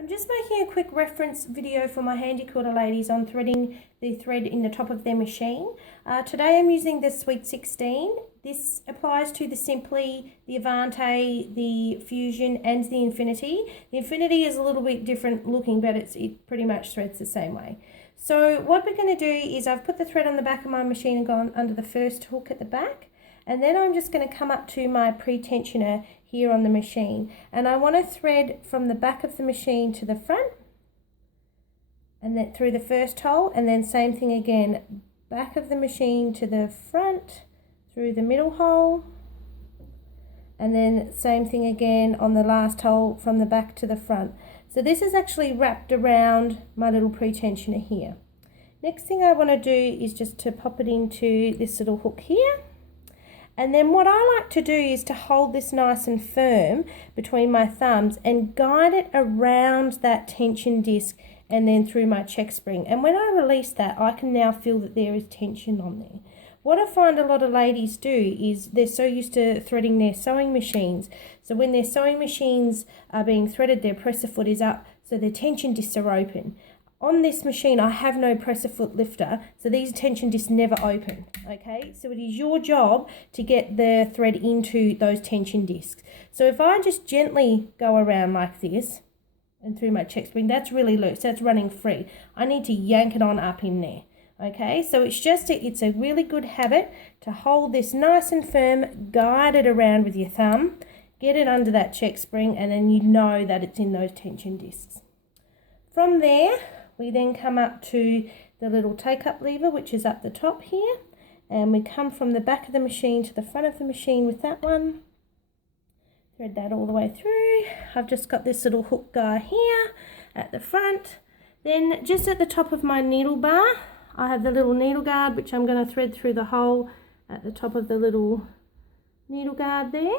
I'm just making a quick reference video for my Handi Quilter ladies on threading the thread in the top of their machine. Today I'm using the Sweet 16. This applies to the Simply, the Avante, the Fusion and the Infinity. The Infinity is a little bit different looking, but it pretty much threads the same way. So what we're going to do is I've put the thread on the back of my machine and gone under the first hook at the back. And then I'm just going to come up to my pre-tensioner here on the machine. And I want to thread from the back of the machine to the front. And then through the first hole. And then same thing again. Back of the machine to the front. Through the middle hole. And then same thing again on the last hole from the back to the front. So this is actually wrapped around my little pre-tensioner here. Next thing I want to do is just to pop it into this little hook here. And then what I like to do is to hold this nice and firm between my thumbs and guide it around that tension disc and then through my check spring. And when I release that, I can now feel that there is tension on there. What I find a lot of ladies do is they're so used to threading their sewing machines. So when their sewing machines are being threaded, their presser foot is up, so their tension discs are open. On this machine, I have no presser foot lifter, so these tension discs never open, okay? So it is your job to get the thread into those tension discs. So if I just gently go around like this and through my check spring, that's really loose, that's running free. I need to yank it on up in there, okay? So it's a really good habit to hold this nice and firm, guide it around with your thumb, get it under that check spring, and then you know that it's in those tension discs. From there, we then come up to the little take-up lever, which is up the top here. And we come from the back of the machine to the front of the machine with that one. Thread that all the way through. I've just got this little hook guy here at the front. Then just at the top of my needle bar, I have the little needle guard, which I'm going to thread through the hole at the top of the little needle guard there.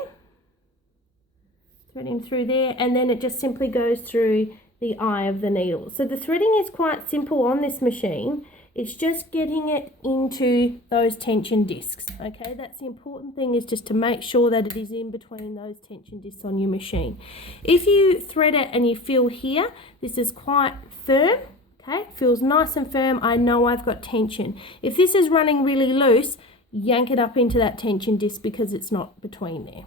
Threading through there, and then it just simply goes through the eye of the needle. So the threading is quite simple on this machine. It's just getting it into those tension discs, okay? That's the important thing, is just to make sure that it is in between those tension discs on your machine. If you thread it and you feel here, this is quite firm, okay? Feels nice and firm. I know I've got tension. If this is running really loose, yank it up into that tension disc because it's not between there.